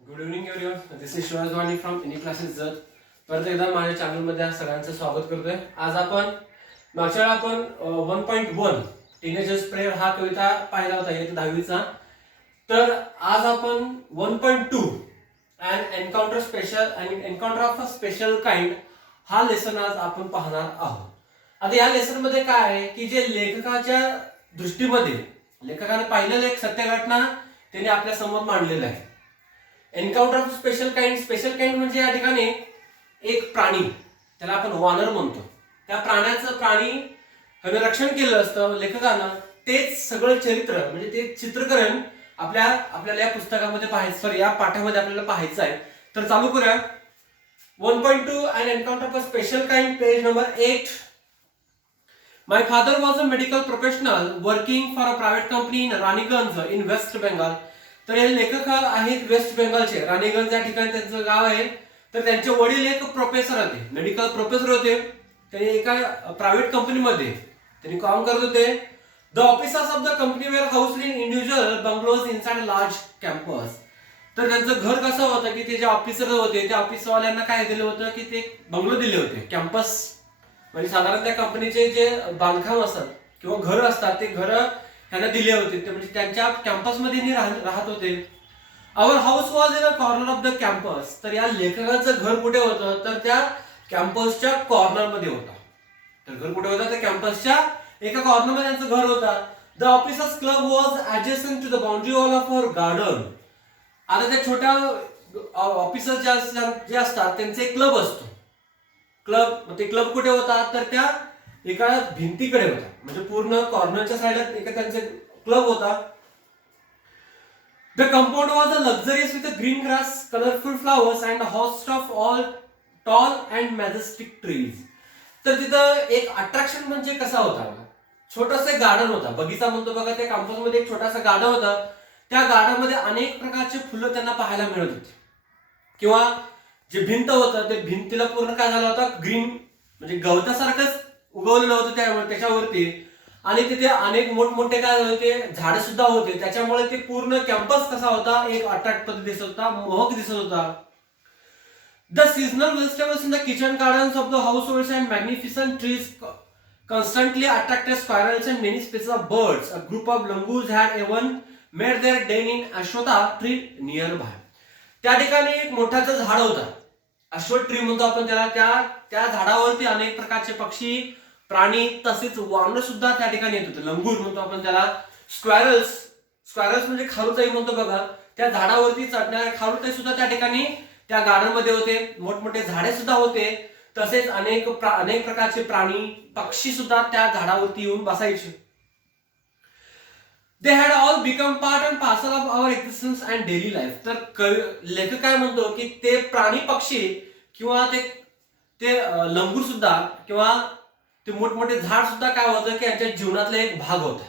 Good evening everyone. This is Shivaj Vani from इनी classes जत. परत एकदा माझ्या चॅनलमध्ये सगळ्यांचं स्वागत करतोय. आज आपण मागच्या वेळा आपण 1.1 टीनेजर्स प्रेयर हा कविता पाहिला होता इयत्ता 10वीचा. तर आज आपण 1.2 अँड एन्काउंटर स्पेशल आणि encounter of a special kind हा लेसन आज आपण पाहणार आहोत. आता या लेसन मध्ये काय आहे की जे लेखकाच्या दृष्टीमध्ये लेखकाने पाहिलेलं एक सत्य घटना त्यांनी आपल्या समोर मांडलेलं आहे. एन्काउंटर ऑफ स्पेशल काइंड म्हणजे या ठिकाणी एक प्राणी, त्याला आपण वानर म्हणतो, त्या प्राणी रक्षण केलं असतं लेखकानं. तेच सगळं चरित्र म्हणजे ते चित्रीकरण आपल्याला या पुस्तकामध्ये पाहायचं, सॉरी या पाठामध्ये आपल्याला पाहायचं आहे. तर चालू करूया. 1.2 and encounter of a special kind, page number 8. My father was a medical professional working for a private company in Raniganj in West Bengal. तर हे लेखक आहेत वेस्ट बेंगालचे, राणीगंज या ठिकाणी त्यांचं गाव आहे. तर त्यांचे वडील एक प्रोफेसर होते, मेडिकल प्रोफेसर होते. ते एका प्रायव्हेट कंपनीमध्ये त्यांनी काम करत होते. The officers of the company were housed in individual bungalows inside large campus. तर त्यांचं घर कसं होतं की ते जे ऑफिसर होते त्या ऑफिसवाल्यांना काय दिलं होतं की ते बंगलो दिले होते. कॅम्पस म्हणजे साधारण त्या कंपनीचे जे बांधकाम असतात किंवा घर असतात ते घर त्यांना दिले होते. ते म्हणजे त्यांच्या कॅम्पसमध्ये राहत होते. Our house was in a corner of the campus. तर या लेखकाचं घर कुठे होतं तर त्या कॅम्पसच्या कॉर्नर मध्ये होता. तर घर कुठे होतं तर कॅम्पसच्या एका कॉर्नर मध्ये त्यांचं घर होता. The officers club was adjacent to the boundary wall of our garden. आता त्या छोट्या ऑफिसर जे असतात त्यांचे क्लब असतो. ते क्लब कुठे होता तर त्या एका भिंतीकडे होता, म्हणजे पूर्ण कॉर्नरच्या साईडला एका त्यांचा क्लब होता. The compound was a luxurious with green grass, colourful flowers and host of all tall and majestic trees. तर तिथं एक अट्रॅक्शन म्हणजे कसा होता, छोटासा गार्डन होता, बगीचा म्हणतो बघा. त्या कंपाऊंडमध्ये एक छोटासा गार्डन होता. त्या गार्डनमध्ये अनेक प्रकारचे फुलं त्यांना पाहायला मिळत होती. किंवा जे भिंत होतं ते भिंतीला पूर्ण काय झालं होतं, ग्रीन म्हणजे गवतासारखंच उगवलेलं होतं त्याच्यावरती. आणि तिथे अनेक मोठमोठे काय होते झाडे सुद्धा होते. त्याच्यामुळे ते पूर्ण कॅम्पस कसा होता, एक अट्रॅक्टिव्ह दिसत होता, मोहक दिसत होता. The seasonal vegetables in the kitchen gardens of the house holds and magnificent trees constantly attracted squirrels and many species of birds. A group of langurs had even made their den in Ashwatha tree nearby. त्या ठिकाणी एक मोठाचं झाड होता, अश्वत्थ tree म्हणतो आपण त्याला. त्या झाडावरती अनेक प्रकारचे पक्षी, प्राणी तसेच वानर सुद्धा त्या ठिकाणी येत होते. लंगूर म्हणतो आपण त्याला. स्क्वॅरल्स म्हणजे खारुताई म्हणतो बघा. त्या झाडावरती चढणारे खारुताई सुद्धा त्या ठिकाणी त्या गार्डन मध्ये होते. मोठमोठे झाडे सुद्धा होते. तसेच अनेक प्रकारचे प्राणी, पक्षी सुद्धा त्या झाडावरती येऊन बसायचे. They had all become part and parcel of our existence and daily life. तर लेखक काय म्हणतो की ते प्राणी, पक्षी किंवा ते लंगूर सुद्धा किंवा ते मोठमोठे झाड सुद्धा काय होतं की यांच्या जीवनातला एक भाग होता.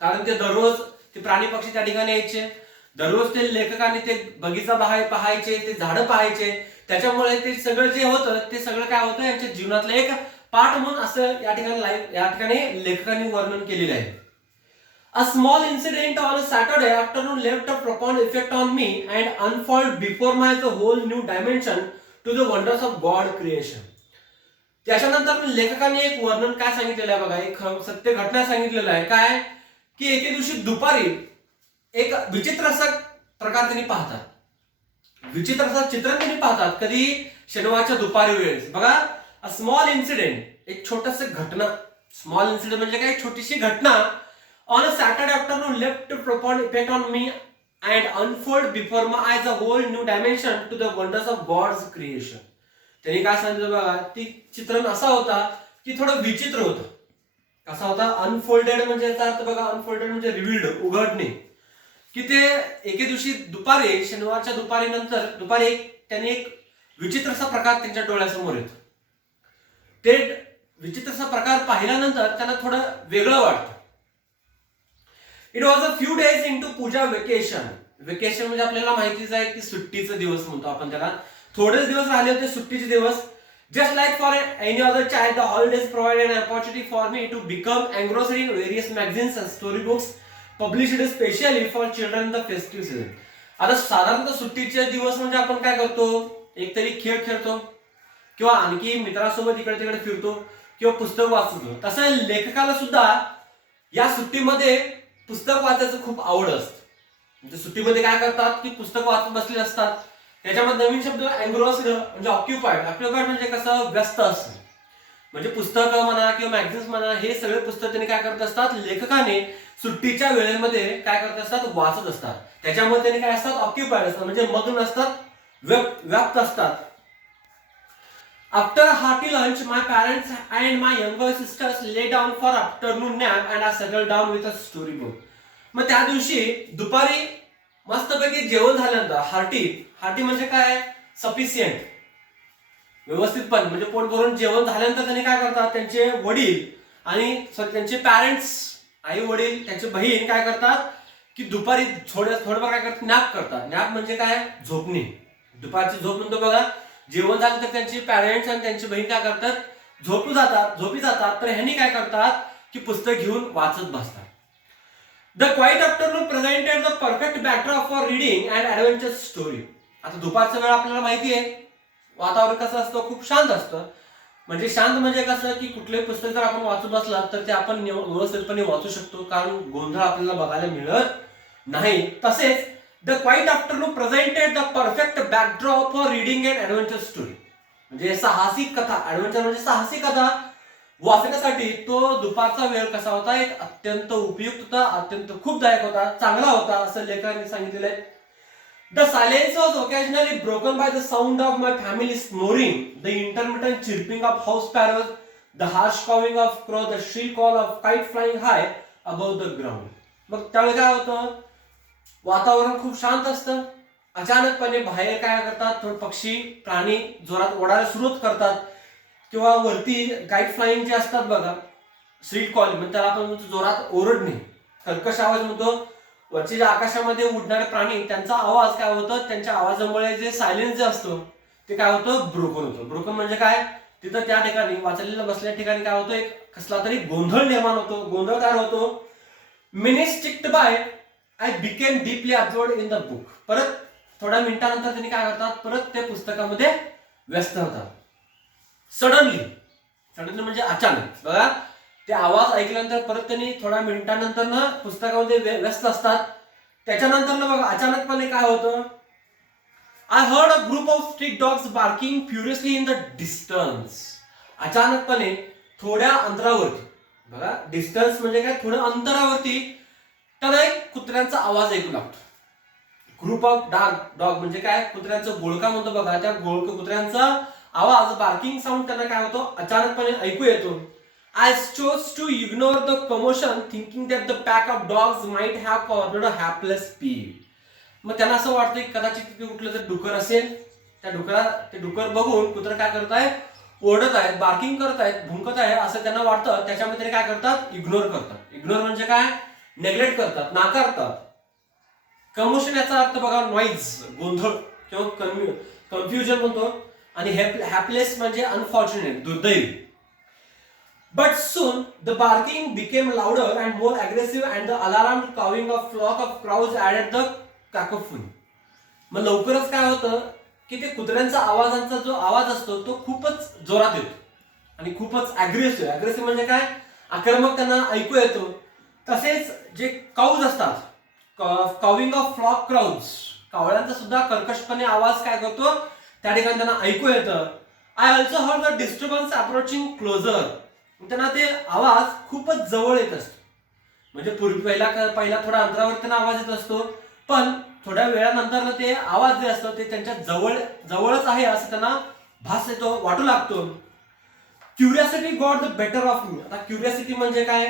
कारण ते दररोज ते प्राणी, पक्षी त्या ठिकाणी यायचे. दररोज ते लेखकाने ते बगीचा पाहायचे, ते झाडं पाहायचे. त्याच्यामुळे ते सगळं जे होतं ते सगळं काय होतं यांच्या जीवनातलं एक पार्ट म्हणून असं या ठिकाणी लेखकाने वर्णन केलेलं आहे. A small incident on a Saturday afternoon left a profound effect on me and unfolded before me as a whole new dimension to the wonders of God creation. त्याच्यानंतर लेखकाने एक वर्णन काय सांगितलेलं आहे बघा, एक सत्य घटना सांगितलेलं आहे. काय की एके दिवशी दुपारी एक विचित्र असा प्रकार त्यांनी पाहतात, विचित्र असं चित्रण त्यांनी पाहतात. कधी शनिवारच्या दुपारी वेळेस बघा. अ स्मॉल इन्सिडेंट, एक छोटस घटना. स्मॉल इन्सिडेंट म्हणजे काय, छोटीशी घटना. On a Saturday afternoon left profound effect on me and unfold before my eyes a whole new dimension to the wonders of God's creation. त्यांनी काय सांगितलं बघा, ती चित्रण असा होता की थोडं विचित्र होतं. कसा होता, अनफोल्डेड म्हणजे याचा अर्थ बघा, अनफोल्डेड म्हणजे रिव्हील्ड, उघडणे. की ते एके दिवशी दुपारी, शनिवारच्या दुपारी नंतर दुपारी त्यांनी एक विचित्र असा प्रकार त्यांच्या डोळ्यासमोर येतो. ते विचित्र असा प्रकार पाहिल्यानंतर त्यांना थोडं वेगळं वाटतं. It was a few days into Puja vacation. Vacation म्हणजे आपल्याला माहितीच आहे की सुट्टीचा दिवस म्हणतो आपण त्याला. थोडेच दिवस राहिले होते सुट्टीचे दिवस. Just like for any other child, the holidays provided an opportunity for me to become engrossed in various magazines and storybooks published especially for children in the festive season. आता साधारणतः सुट्टीचे दिवस म्हणजे आपण काय करतो, एकतरी खेळ खेळतो किंवा आणखी मित्रांसोबत इकडे तिकडे फिरतो किंवा पुस्तक वाचतो. तसं लेखकाला सुद्धा या सुट्टीमध्ये पुस्तक वाचायचं खूप आवड असतं. म्हणजे सुट्टीमध्ये काय करतात की पुस्तक वाचत बसले असतात. त्याच्यामध्ये नवीन शब्द एन्ग्रोस्ड म्हणजे ऑक्युपाइड. ऑक्युपाइड म्हणजे कसं, व्यस्त असतं. म्हणजे पुस्तकं म्हणा किंवा मॅगझिन्स म्हणा, हे सगळे पुस्तक त्यांनी काय करत असतात, लेखकाने सुट्टीच्या वेळेमध्ये काय करत असतात, वाचत असतात. त्याच्यामध्ये त्यांनी काय असतात, ऑक्युपाइड असतात, म्हणजे मग्न असतात, व्याप्त असतात. After a hearty lunch, my parents and my younger sisters lay down for afternoon nap and I settled down with a story book. मग त्या दिवशी दुपारी मस्तपैकी जेवण झाल्यानंतर हार्टी म्हणजे काय, सफिशियंट, व्यवस्थितपणे, म्हणजे पोट भरून जेवण झाल्यानंतर त्यांनी काय करतात, त्यांचे वडील आणि त्यांचे पॅरेंट्स, आई वडील, त्यांचे बहीण काय करतात की दुपारी थोडंफार काय करतात, नॅप करतात. नॅप म्हणजे काय, झोपणे. दुपारची झोप म्हणतो बघा. जेवण झालं तर त्यांचे पॅरेंट्स आणि त्यांची बहीण काय करतात, झोपी जातात. तर ह्यांनी काय करतात की पुस्तक घेऊन वाचत बसतात. The quiet afternoon presented the perfect backdrop for reading and adventure story. आता दुपारचा वेळ आपल्याला माहिती आहे, वातावरण कसं असतं, खूप शांत असतं. म्हणजे शांत म्हणजे कसं की कुठलंही पुस्तक जर आपण वाचू बसला तर ते आपण व्यवस्थितपणे वाचू शकतो, कारण गोंधळ आपल्याला बघायला मिळत नाही. तसेच the quiet afternoon presented the perfect backdrop for reading and adventure story. म्हणजे साहसी कथा, ऍडव्हेंचर म्हणजे साहसी कथा वाचण्यासाठी तो दुपारचा वेळ कसा होता, एक अत्यंत उपयुक्त होता, अत्यंत खूपदायक होता, चांगला होता, असं लेखकांनी सांगितलेलं आहे. The silence was occasionally broken by the sound of my family snoring, the intermittent chirping of house sparrows, the harsh cawing of crow, the shrill call of kite flying high above the ground. मग त्यावेळी काय होतं, वातावरण खूप शांत असतं. अचानकपणे बाहेर काय करतात, थोडे पक्षी, प्राणी जोरात ओढायला सुरुवात करतात किंवा वरती काईट फ्लाइंग जे असतात बघा, श्रील कॉल म्हणजे त्याला आपण म्हणतो जोरात ओरडणे, कर्कश आवाज म्हणतो. वरच्या ज्या आकाशामध्ये उडणारे प्राणी, त्यांचा आवाज काय होतं, त्यांच्या आवाजामुळे जे सायलेन्स जे असतो ते काय होतं, ब्रोकन होतं. ब्रोकन म्हणजे काय, तिथं त्या ठिकाणी वाचलेल्या बसल्या ठिकाणी काय होतं, एक कसला तरी गोंधळ निर्माण होतो. गोंधळ काय होतो, minutes ticked by, I became deeply absorbed in the book. परत थोड्या मिनिटानंतर त्यांनी काय करतात, परत ते पुस्तकामध्ये व्यस्त होतात. सडनली म्हणजे अचानक बघा, ते आवाज ऐकल्यानंतर परत त्यांनी थोड्या मिनिटांनंतर ना पुस्तकामध्ये व्यस्त असतात. त्याच्यानंतर ना बघा अचानकपणे काय होतं, I heard a group of street dogs barking furiously in the distance. अचानकपणे थोड्या अंतरावरती बघा, डिस्टन्स म्हणजे काय, थोड्या अंतरावरती त्याला एक कुत्र्यांचा आवाज ऐकू लागतो. ग्रुप ऑफ डॉग म्हणजे काय, कुत्र्यांचं घोळका म्हणतो बघा, त्या कुत्र्यांचा आवाज, बार्किंग साऊंड त्यांना काय होतो, अचानकपणे ऐकू येतो. I chose to ignore the commotion, thinking that the pack of dogs might have cornered a hapless pig. मग त्यांना असं वाटतं की कदाचित तिथे कुठलं तर डुकर असेल. ते डुकर बघून कुत्र काय करतायत, ओरडत आहेत, बार्किंग करत आहेत, भुंकत आहे असं त्यांना वाटतं. त्याच्यामध्ये ते काय करतात, इग्नोर करतात. इग्नोर म्हणजे काय, नेग्लेक्ट करतात, नाकारतात. कमोशन याचा अर्थ बघा, नॉईज, गोंधळ किंवा कन्फ्युजन म्हणतो. आणि हॅपलेस म्हणजे अनफॉर्च्युनेट, दुर्दैवी. But soon the barking became louder and more aggressive, and the alarmed cawing of flock of crows added the cacophony. मग लवकरच काय होतं की ते कुत्र्यांचा आवाजांचा जो आवाज असतो तो खूपच जोरात येतो आणि खूपच अग्रेसिव्ह म्हणजे काय, आक्रमक त्यांना ऐकू येतो. तसेच जे काऊज असतात, काविंग ऑफ फ्लॉक क्राउज, कावळ्यांचा सुद्धा कर्कशपणे आवाज काय करतो, त्या ठिकाणी त्यांना ऐकू येतं. I also heard the disturbance approaching closer. त्यांना ते आवाज खूपच जवळ येत असतो. म्हणजे पहिला थोडा अंतरावर त्यांना आवाज येत असतो, पण थोड्या वेळानंतर ते आवाज जे असतो ते त्यांच्या जवळच आहे असं त्यांना भास येतो, वाटू लागतो. Curiosity got the better of me. आता क्युरियोसिटी म्हणजे काय,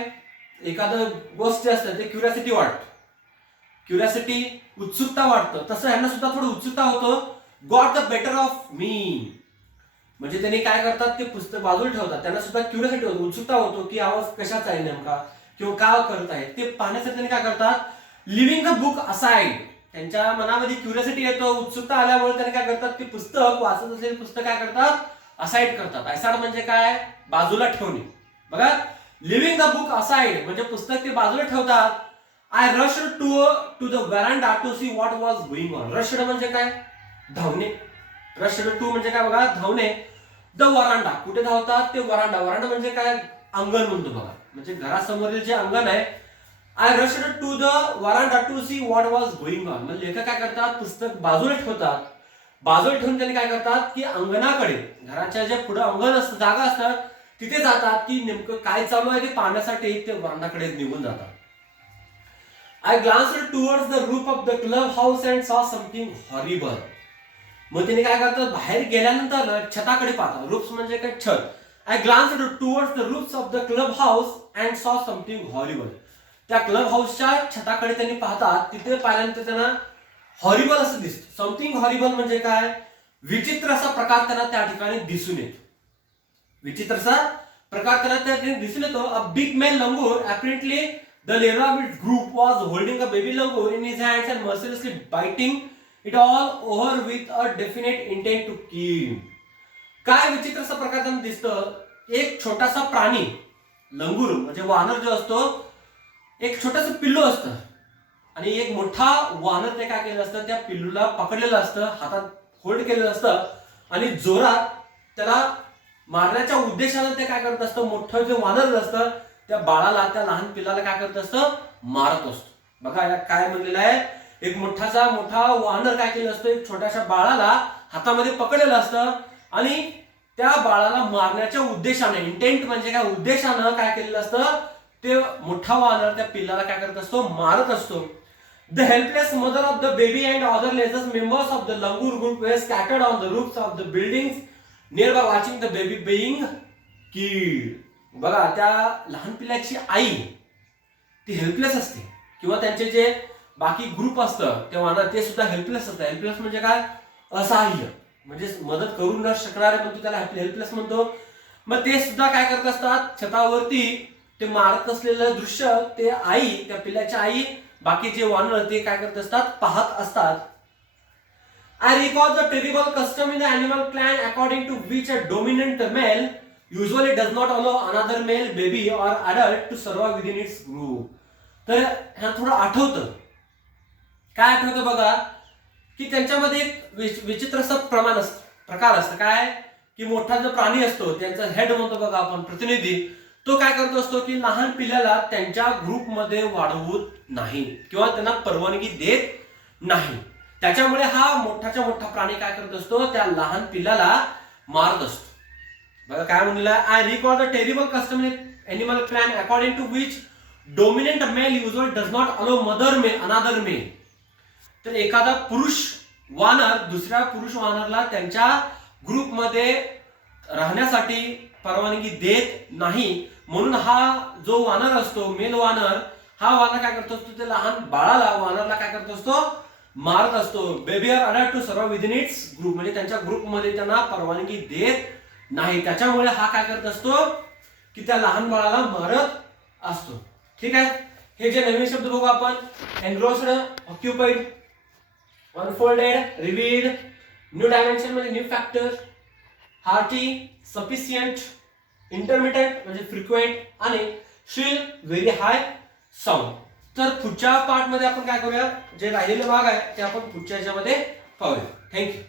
एखादं गोष्ट असतं ते क्युरियोसिटी वाटतं, क्युरियोसिटी उत्सुकता वाटतं. तसं ह्यांना सुद्धा थोडं उत्सुकता होतो. Got the better of me म्हणजे त्यांनी काय करतात, ते पुस्तक बाजूला ठेवतात. त्यांना सुद्धा क्युरियोसिटी होतो, उत्सुकता होतो की आवाज कशाचा आहे नेमका किंवा का करत आहे ते पाहण्यासाठी त्यांनी काय करतात, लिव्हिंग द बुक असाइड. त्यांच्या मनामध्ये क्युरियोसिटी येतो, उत्सुकता आल्यामुळे त्यांनी काय करतात, ते पुस्तक वाचत असलेले पुस्तक काय करतात, असाइड करतात. असाइड म्हणजे काय, बाजूला ठेवणे. बघा, लिव्हिंग द बुक असाइड म्हणजे पुस्तक ते बाजूला ठेवतात. I rushed to the veranda to see what was going on. Rushed म्हणजे काय? धावणे. रश्ड टू म्हणजे काय बघा? धावणे. द वरांडा, कुठे धावतात? ते वरांडा. वरांडा म्हणजे काय? अंगण म्हणतो बघा, म्हणजे घरासमोरील जे अंगण आहे. I rushed to the veranda to see what was going on. म्हणजे लेखक काय करतात? पुस्तक बाजूला ठेवतात. बाजूला ठेवून त्यांनी काय करतात की अंगणाकडे, घराच्या जे पुढे अंगण असतं, जागा असतात, तिथे जातात की नेमकं काय चालू आहे ते पाहण्यासाठी ते वरांडाकडे निघून जातात. I glanced towards the roof of the club house and saw something horrible. मग त्यांनी काय करतात? बाहेर गेल्यानंतर छताकडे पाहतात. रूफ्स म्हणजे काय? छत. I glanced towards the roofs of the club house and saw something horrible. त्या क्लब हाऊसच्या छताकडे त्यांनी पाहतात. तिथे पाहिल्यानंतर त्यांना हॉरिबल असं दिसतं. समथिंग हॉरिबल म्हणजे काय? विचित्र असा प्रकार त्यांना त्या ठिकाणी दिसून येतो. विचित्र असा प्रकार त्यांना त्या ठिकाणी दिसून येतो. A big male langur apparently the leader of its group was holding a baby langur in his hands and mercilessly biting it all over with a definite intent to kill. काय विचित्र असा प्रकार त्यांना दिसतं? एक छोटासा प्राणी, लंगूर म्हणजे वानर जो असतो, एक छोटंसं पिल्लू असतं आणि एक मोठा वानर ते काय केलं असतं? त्या पिल्लूला पकडलेलं असतं, हातात होल्ड केलेलं असतं आणि जोरात त्याला मारण्याच्या उद्देशानं ते काय करत असतं? मोठं जे वानर असतं त्या बाळाला, त्या लहान पिल्लाला काय करत असतं? मारत असतो. बघा या काय म्हणलेलं आहे? एक मोठा वानर काय केलं असतं? एक छोट्याशा बाळाला हातामध्ये पकडलेलं असतं आणि त्या बाळाला मारण्याच्या उद्देशाने, इंटेंट म्हणजे काय? उद्देशानं काय केलेलं असतं? ते मोठा वानर त्या पिल्लाला काय करत असतो? मारत असतो. The helpless mother of the baby and other lesser members of the langur group were scattered on the roofs of the buildings nearby watching the baby being killed. बघा त्या लहान पिल्लाची आई ती हेल्पलेस असते किंवा त्यांचे जे बाकी ग्रुप असतं ते वानर ते सुद्धा हेल्पलेस असतात. हेल्पलेस म्हणजे काय? असहाय्य, म्हणजे मदत करू न शकणारे म्हणतो त्याला हेल्पलेस म्हणतो. मग ते सुद्धा काय करत असतात? छतावरती ते मारत असलेलं दृश्य ते आई, त्या पिल्लाची आई, बाकी जे वानर ते काय करत असतात? पाहत असतात. I recall the terrible custom in the animal clan according to which a dominant male usually does not allow another male baby or adult to survive within its group. तर ह्या थोडं आठवतं. काय आठवतं बघा की त्यांच्यामध्ये एक विचित्र असं प्रकार असतं. काय की मोठा जो प्राणी असतो त्यांचा हेड म्हणतो बघा आपण, प्रतिनिधी, तो काय करत असतो की लहान पिल्लाला त्यांच्या ग्रुपमध्ये वाढवत नाही किंवा त्यांना परवानगी देत नाही. त्याच्यामुळे हा मोठा प्राणी काय करत असतो? त्या लहान पिल्लाला मारत असतो. बघा काय म्हणलेलं आहे? I recall the terrible custom in animal clan according to which dominant male usually does not allow another mail. तर एखादा पुरुष वानर दुसऱ्या पुरुष वानरला त्यांच्या ग्रुपमध्ये राहण्यासाठी परवानगी देत नाही. म्हणून हा जो वानर असतो, मेल वानर, हा वानर काय करतो असतो? ते लहान बाळाला, वानरला काय करत असतो? मारत असतो. Baby or adult to survive within its group, म्हणजे त्यांच्या ग्रुपमध्ये त्यांना परवानगी देत नाही. त्याच्यामुळे हा काय करत असतो की त्या लहान बाळाला मारत असतो. ठीक आहे. हे जे नवीन शब्द बघू आपण, एनग्रोस्ड, ऑक्युपाइड, अनफोल्डेड, रिव्हीड, न्यू डायमेन्शन म्हणजे new factor, hearty, sufficient, intermittent म्हणजे फ्रिक्वेंट आणि शील व्हेरी हाय साऊंड. तर पुढच्या पार्ट मध्ये आपण काय करूया? जे राहिलेले भाग आहे ते आपण पुढच्या ह्याच्यामध्ये पाहूया. थँक्यू.